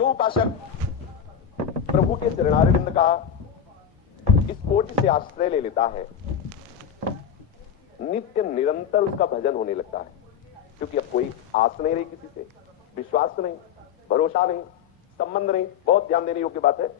जो उपासक प्रभु के चरणारविंद का इस कोटि से आश्रय ले लेता है, नित्य निरंतर उसका भजन होने लगता है, क्योंकि अब कोई आस नहीं रही, किसी से विश्वास नहीं, भरोसा नहीं, संबंध नहीं। बहुत ध्यान देने योग्य बात है,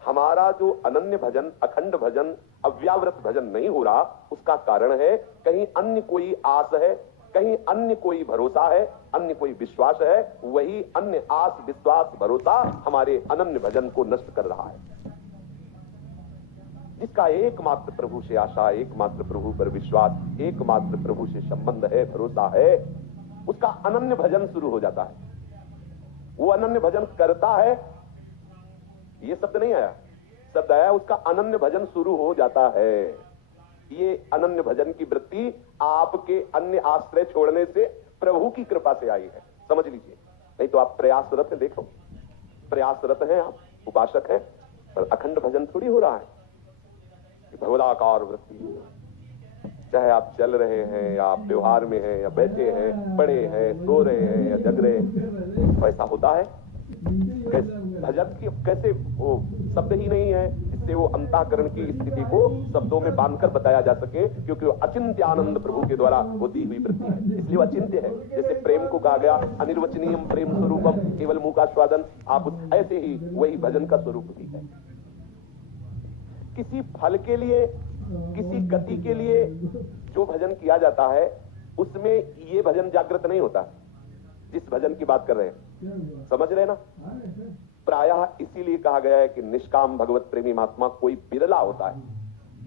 हमारा जो अनन्य भजन, अखंड भजन, अव्यावृत भजन नहीं हो रहा, उसका कारण है कहीं अन्य कोई आस है, कहीं अन्य कोई भरोसा है, अन्य कोई विश्वास है। वही अन्य आस, विश्वास, भरोसा हमारे अनन्य भजन को नष्ट कर रहा है। जिसका एकमात्र प्रभु से आशा, एकमात्र प्रभु पर विश्वास, एकमात्र प्रभु से संबंध है, भरोसा है, उसका अनन्य भजन शुरू हो जाता है। वो अनन्य भजन करता है, ये शब्द नहीं आया, शब्द आया उसका अनन्य भजन शुरू हो जाता है। ये अनन्य भजन की वृत्ति आपके अन्य आश्रय छोड़ने से, प्रभु की कृपा से आई है, समझ लीजिए। नहीं तो आप प्रयासरत हैं, देखो प्रयासरत हैं, आप उपासक हैं, पर अखंड भजन थोड़ी हो रहा है। भगवदाकार वृत्ति, चाहे आप चल रहे हैं या आप व्यवहार में हैं या बैठे हैं, पड़े हैं, सो रहे हैं या जग रहे हैं, वैसा होता है। भजन की कैसे वो शब्द ही नहीं है जिससे वो अंतःकरण की स्थिति को शब्दों में बांधकर बताया जा सके, क्योंकि वो अचिंत्य आनंद प्रभु के द्वारा वो दी हुई वृत्ति है, इसलिए वो अचिंत्य है। जैसे प्रेम को कहा गया अनिर्वचनीयम प्रेम स्वरूपम केवल मुंह का स्वादन, आप ऐसे ही वही भजन का स्वरूप भी है। किसी फल के लिए, किसी गति के लिए जो भजन किया जाता है, उसमें ये भजन जागृत नहीं होता। जिस भजन की बात कर रहे हैं, समझ रहे ना, प्रायः इसीलिए कहा गया है कि निष्काम भगवत प्रेमी महात्मा कोई बिरला होता है।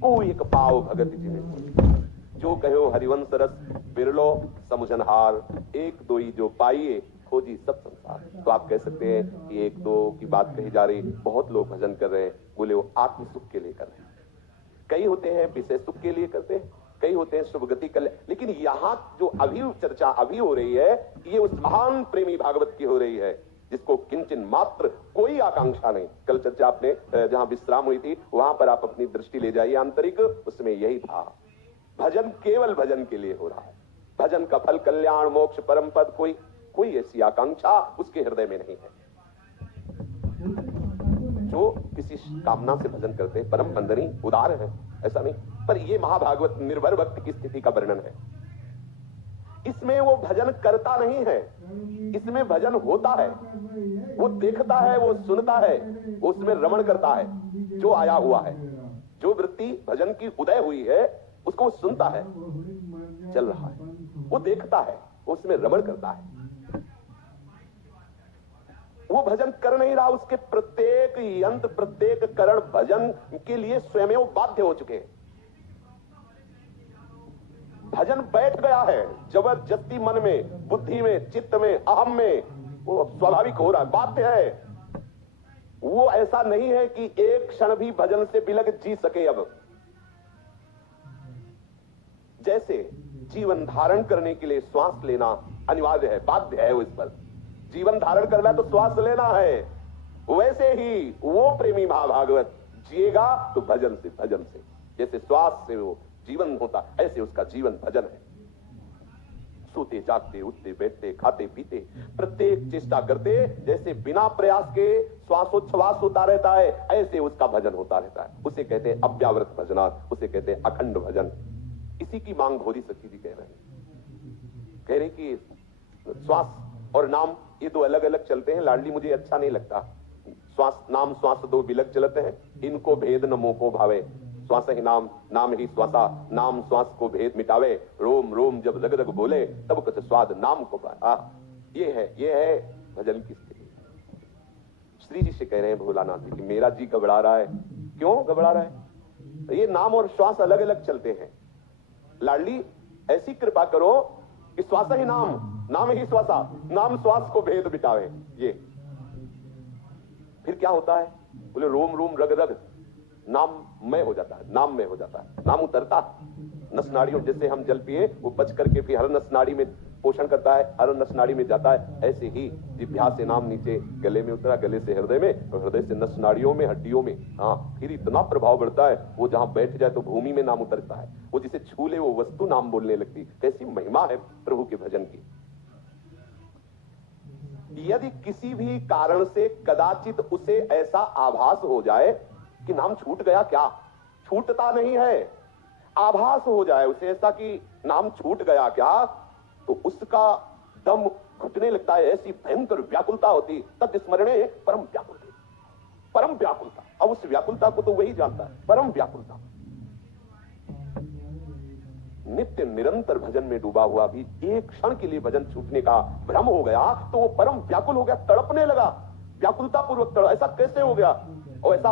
कोई एक पाव भगत जिन्हें जो कहो हरिवंश रस बिरलो समुझनहार, एक दो ही जो पाइए खोजी सब संसार। तो आप कह सकते हैं कि एक दो की बात कही जा रही, बहुत लोग भजन कर रहे हैं, बोले वो आत्म सुख के लिए कर रहे हैं। कई होते हैं विषय सुख के लिए करते हैं, कई होते हैं शुभ गति कर ले। लेकिन यहां जो अभी चर्चा अभी हो रही है, ये उस महान प्रेमी भागवत की हो रही है जिसको किंचन मात्र कोई आकांक्षा नहीं। कल चर्चा आपने जहां विश्राम हुई थी, वहां पर आप अपनी दृष्टि ले जाइए आंतरिक, उसमें यही था। भजन केवल भजन के लिए हो रहा है। भजन का फल कल्याण, मोक्ष, परम पद, कोई ऐसी आकांक्षा उसके हृदय में नहीं है। जो किसी कामना से भजन करते हैं, परम बंदनी उदार है, ऐसा नहीं। पर ये महाभागवत निर्भर भक्त की स्थिति का वर्णन है। इसमें वो भजन करता नहीं है, इसमें भजन होता है। वो देखता है, वो सुनता है, वो उसमें रमण करता है। जो आया हुआ है, जो वृत्ति भजन की उदय हुई है, उसको वो सुनता है, चल रहा है, वो देखता है, वो उसमें रमण करता है। वो भजन कर नहीं रहा, उसके प्रत्येक यंत्र, प्रत्येक करण भजन के लिए स्वयं बाध्य हो चुके हैं। भजन बैठ गया है जबरदस्ती, मन में, बुद्धि में, चित्त में, अहम में, वो स्वाभाविक हो रहा है, बाध्य है। वो ऐसा नहीं है कि एक क्षण भी भजन से बिलग जी सके। अब जैसे जीवन धारण करने के लिए श्वास लेना अनिवार्य है, बाध्य है वो इस पर। जीवन धारण करना है तो श्वास लेना है। वैसे ही वो प्रेमी महाभागवत जिएगा तो भजन से, भजन से। जैसे श्वास से वो जीवन होता, ऐसे उसका जीवन भजन है। सोते जागते, उठते बैठते, खाते पीते, प्रत्येक चेष्टा करते, जैसे बिना प्रयास के श्वासोच्छ्वास होता रहता है, ऐसे उसका भजन होता रहता है। उसे कहते हैं अव्यावृत भजनार्थ, उसे कहते हैं अखंड भजन। इसी की मांग भोरी सखी जी कह रहे हैं। कह रहे कि श्वास और नाम ये दो अलग अलग चलते हैं, लाडली मुझे अच्छा नहीं लगता। श्वास नाम श्वास दो बिलग चलते हैं, इनको भेद न मोको भावे। श्वास ही नाम, नाम ही श्वासा, नाम श्वास को भेद मिटावे। रोम रोम जब रग रग बोले, तब कुछ स्वाद नाम को पाए। ये है भजन की स्थिति। श्री जी से कह रहे हैं भोलानाथ जी कि मेरा जी घबरा रहा है। क्यों घबरा रहा है? ये नाम और श्वास अलग अलग चलते हैं। लाडली ऐसी कृपा करो कि श्वास ही नाम, नाम ही श्वासा, नाम श्वास को भेद मिटावे। ये फिर क्या होता है? बोले रोम रोम रग रग नाम में हो जाता है, नाम में हो जाता है, नाम उतरता नस नाड़ियों। जैसे हम जल पिए, वो बच करके फिर हर नस नाड़ी में पोषण करता है, हर नस नाड़ी में जाता है। ऐसे ही जिह्वा से नाम नीचे गले में उतरा, गले से हृदय में, और हृदय से नस नाड़ियों में, हड्डियों में। हाँ, फिर इतना प्रभाव बढ़ता है, वो जहां बैठ जाए तो भूमि में नाम उतरता है। वो जिसे छू ले वो वस्तु नाम बोलने लगती। कैसी महिमा है प्रभु के भजन की। यदि किसी भी कारण से कदाचित उसे ऐसा आभास हो जाए कि नाम छूट गया, क्या छूटता नहीं है, आभास हो जाए उसे ऐसा कि नाम छूट गया क्या, तो उसका दम घुटने लगता है, ऐसी भयंकर व्याकुलता होती, तद स्मरणे परम व्याकुलता, परम व्याकुलता। अब उस व्याकुलता को तो वही जानता है, परम व्याकुलता। नित्य निरंतर भजन में डूबा हुआ भी एक क्षण के लिए भजन छूटने का भ्रम हो गया तो वो परम व्याकुल हो गया, तड़पने लगा, व्याकुलता पूर्वक तड़प। ऐसा कैसे हो गया? और ऐसा